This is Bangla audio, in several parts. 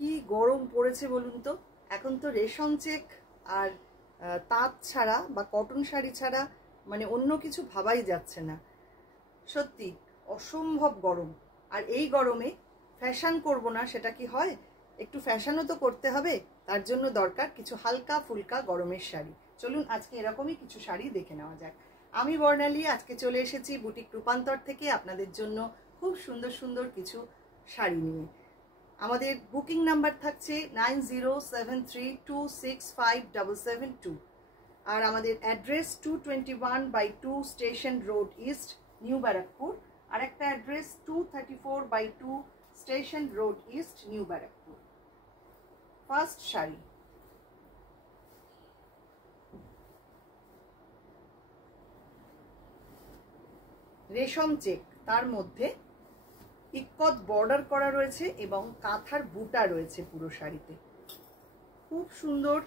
কি গরম পড়েছে বলুন তো। এখন তো রেশম চেক আর তাঁত ছাড়া বা কটন শাড়ি ছাড়া মানে অন্য কিছু ভাবাই যাচ্ছে না। সত্যি অসম্ভব গরম। আর এই গরমে ফ্যাশন করব না সেটা কি হয়? একটু ফ্যাশনও তো করতে হবে। তার জন্য দরকার কিছু হালকা ফুলকা গরমের শাড়ি। চলুন আজকে এরকমই কিছু শাড়ি দেখে নেওয়া যাক। আমি বর্ণালী আজকে চলে এসেছি বুটিক রূপান্তর থেকে আপনাদের জন্য খুব সুন্দর সুন্দর কিছু শাড়ি নিয়ে। আমাদের বুকিং নাম্বার থাকছে 9073265772 আর আমাদের address 221/2 station road east, new Barrackpore. আর একটা address 234/2 station road east, new Barrackpore. First sari, রেশম চেক, তার মধ্যে ইক্কত বর্ডার করা রয়েছে এবং কাঁথার বুটা রয়েছে পুরো শাড়িতে। খুব সুন্দর,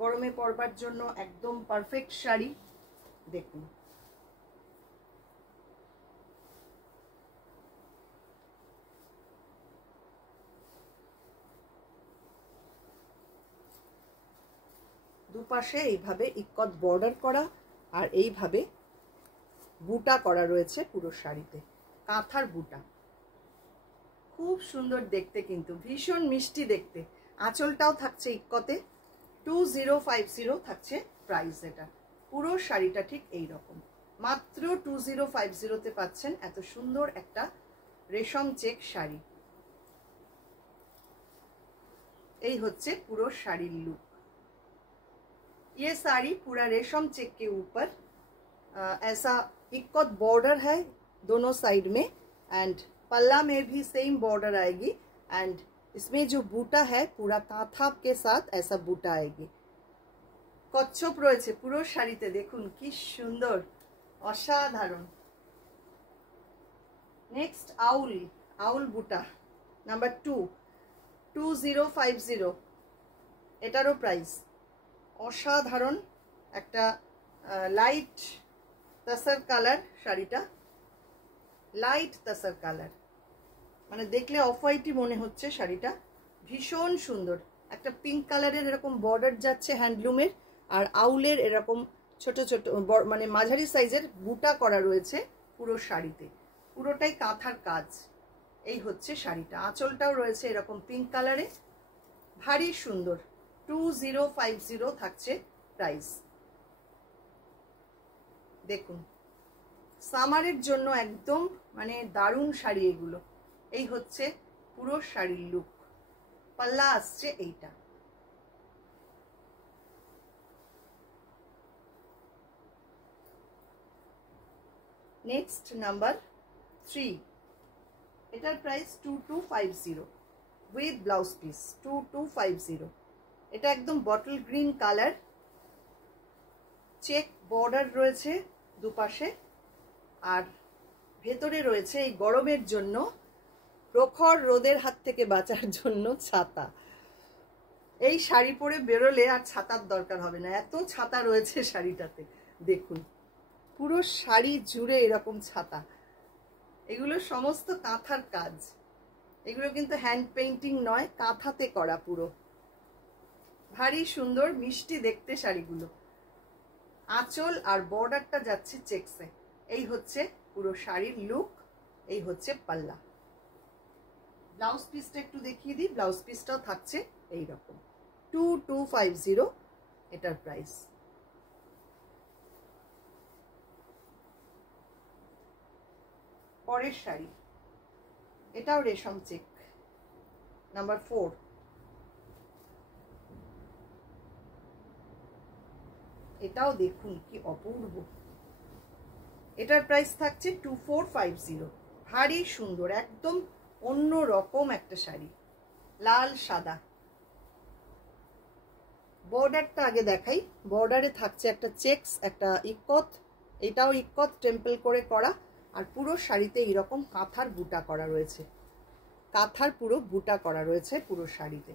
গরমে পরবার জন্য একদম পারফেক্ট শাড়ি। দেখুন, দুপাশে এইভাবে ইক্কত বর্ডার করা আর এইভাবে বুটা করা রয়েছে পুরো শাড়িতে, কাঁথার বুটা। খুব সুন্দর দেখতে, কিন্তু ভীষণ মিষ্টি দেখতে। আঁচলটাও থাকছে ইক্কতে। 2050 থাকছে প্রাইস। এটা পুরো শাড়িটা ঠিক এই রকম, মাত্র 2050-তে পাচ্ছেন এত সুন্দর একটা রেশম চেক শাড়ি। এই হচ্ছে পুরো শাড়ির লুক। ये साड़ी पूरा रेशम चेक के ऊपर ऐसा इक्कत बॉर्डर है दोनों साइड में, एंड पल्ला में भी सेम बॉर्डर आएगी, एंड इसमें जो बूटा है पूरा कांथा के साथ ऐसा बूटा आएगी। कच्छप रয়েছে পুরো শাড়িতে, দেখুন কি সুন্দর, অসাধারণ। নেক্সট আউল, আউল বুটা নাম্বার 2, 2050। এটারও প্রাইস অসাধারণ। একটা লাইট তাসার কালার শাড়িটা, লাইট তাসার কালার, মানে দেখলে অফ হোয়াইটই মনে হচ্ছে শাড়িটা। ভীষণ সুন্দর, একটা পিঙ্ক কালারের এরকম বর্ডার যাচ্ছে হ্যান্ডলুমের, আর আউলের এরকম ছোট ছোট মানে মাঝারি সাইজের বুটা করা রয়েছে পুরো শাড়িতে। পুরোটাই কাঁথার কাজ। এই হচ্ছে শাড়িটা। আঁচলটাও রয়েছে এরকম পিঙ্ক কালারে, ভারী সুন্দর। 2050 থাকছে প্রাইস। দেখুন, সামারের জন্য একদম মানে দারুণ শাড়ি এগুলো। এই হচ্ছে পুরো শাড়ির লুক। পাল্লা আসছে এইটা। নেক্সট নাম্বার 3, এটার প্রাইস 2250 উইথ ব্লাউজ পিস। 2250। এটা একদম bottle green colour, check border রয়েছে দুপাশে, আর ভেতরে রয়েছে এই গরমের জন্য প্রখর রোদের হাত থেকে বাঁচার জন্য ছাতা। এই শাড়ি পরে বেরোলে আর ছাতার দরকার হবে না, এত ছাতা রয়েছে শাড়িটাতে। দেখুন, পুরো শাড়ি জুড়ে এরকম ছাতা। এগুলো সমস্ত কাঁথার কাজ। এগুলো কিন্তু হ্যান্ড পেইন্টিং নয়, কাঁথাতে করা পুরো। ভারী সুন্দর মিষ্টি দেখতে শাড়িগুলো। আঁচল আর বর্ডারটা যাচ্ছে চেকসে। এই হচ্ছে পুরো শাড়ির লুক। এই হচ্ছে পাল্লা। ব্লাউজ পিসটা একটু দেখিয়ে দিই। ব্লাউজ পিসটাও থাকছে এই রকম। 2250 এটার প্রাইস। পরের শাড়ি, এটাও রেশম চেক, নাম্বার 4। এটাও দেখুন কি অপূর্ব। এটার প্রাইস থাকছে 2450। ভারী সুন্দর, একদম অন্য রকম একটা শাড়ি, লাল সাদা। বর্ডারটা আগে দেখাই। বর্ডারে থাকছে একটা চেকস, একটা ইক্কত। এটাও ইক্কত টেম্পল করে করা, আর পুরো শাড়িতে এইরকম কাঁথার বুটা করা রয়েছে। কাঁথার পুরো বুটা করা রয়েছে পুরো শাড়িতে।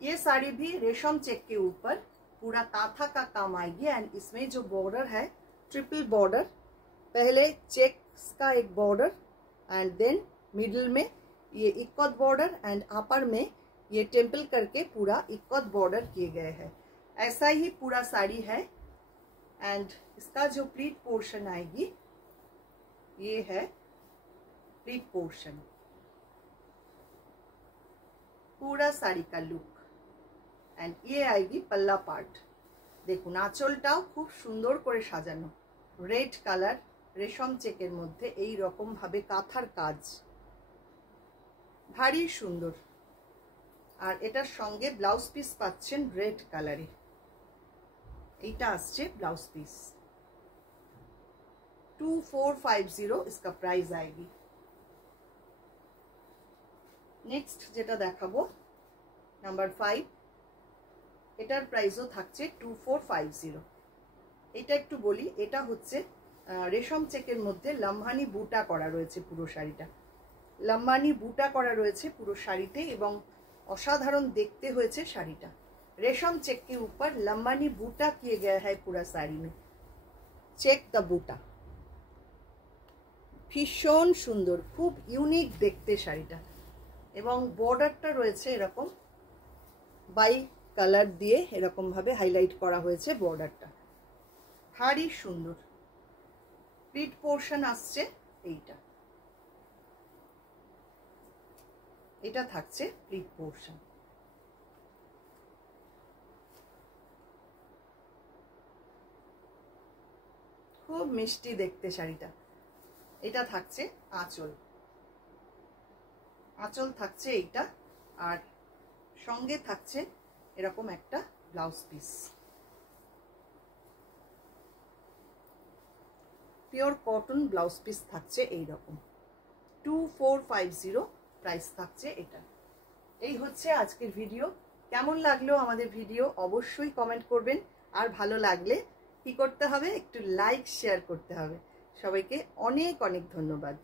ये साड़ी भी रेशम चेक के ऊपर पूरा काथा का काम आएगी, एंड इसमें जो बॉर्डर है ट्रिपल बॉर्डर, पहले चेक्स का एक बॉर्डर एंड देन मिडिल में ये इक्कत बॉर्डर एंड अपर में ये टेम्पल करके पूरा इक्वत बॉर्डर किए गए हैं। ऐसा ही पूरा साड़ी है। एंड इसका जो प्लीट पोर्शन आएगी, ये है प्लीट पोर्शन, पूरा साड़ी का लुक। एंड ये आएगी पल्ला पार्ट। देखুন আঁচলটাও খুব সুন্দর করে সাজানো, রেড কালার রেশম চেকের মধ্যে এই রকম ভাবে কাঁথার কাজ, ভারী সুন্দর। আর এটার সঙ্গে ব্লাউজ পিস পাচ্ছেন রেড কালারে। এইটা আসছে ব্লাউজ পিস। 2450 इसका प्राइस आएगी। नेक्स्ट যেটা দেখাবো নাম্বার 5, এটার প্রাইসও থাকছে 2450। এটা একটু বলি, এটা হচ্ছে রেশম চেকের মধ্যে লম্বানি বুটা করা রয়েছে পুরো শাড়িটা, লম্বানি বুটা করা রয়েছে পুরো শাড়িতে এবং असाधारण देखते हुए शाड़ीटा। रेशम चेक के ऊपर लंबानी बूटा किए गया है पूरा साड़ी में, चेक द बूटा। भीषण सुंदर, खूब यूनिक देखते शाड़ीटा। एवं बॉर्डरटा रयेछे एरकम बाई कलर दिए एरकम भावे हाइलाइट करा हयेछे बॉर्डरटा, भारी सुंदर। प्लीट पोर्शन आसছে এইটা, এটা থাকছে প্লিট পোর্শন। খুব মিষ্টি দেখতে শাড়িটা। এটা থাকছে আঁচল, আঁচল থাকছে এইটা, আর সঙ্গে থাকছে এরকম একটা blouse piece. Pure cotton blouse piece থাকছে এই রকম। 2450 প্রাইস থাকছে এটা। এই হচ্ছে আজকের ভিডিও। কেমন লাগলো আমাদের ভিডিও অবশ্যই কমেন্ট করবেন। আর ভালো লাগলে কি করতে হবে, একটু লাইক শেয়ার করতে হবে। সবাইকে অনেক অনেক ধন্যবাদ।